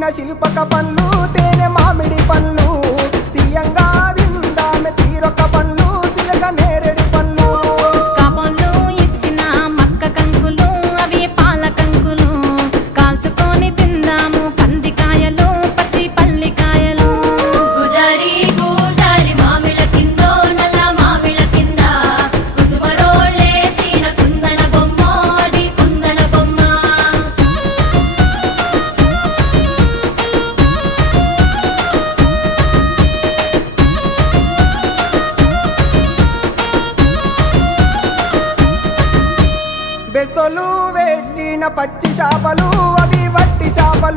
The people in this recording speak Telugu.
పెట్టిన శిల్పక పండ్లు తేనె మామిడి పండ్లు తీయంగా దిందామె తీరొక పండ్లు చిలక నేరేడు పండ్లు కాబోళ్ళు ఇచ్చిన మక్క కంకులు అవి పాల కంకులు కాల్చుకొని తిందాము కందికాయలు పచ్చి పల్లికాయలు గుజారి గుజారి మామిళ్ళ కిందో నల్ల మామిళ్ళ కింద కుసుమరోళ్ళేసిన కుందన బొమ్మ అది కుందన బొమ్మ బెస్తలు పెట్టిన పచ్చి చేపలు అవి వట్టి చేపలు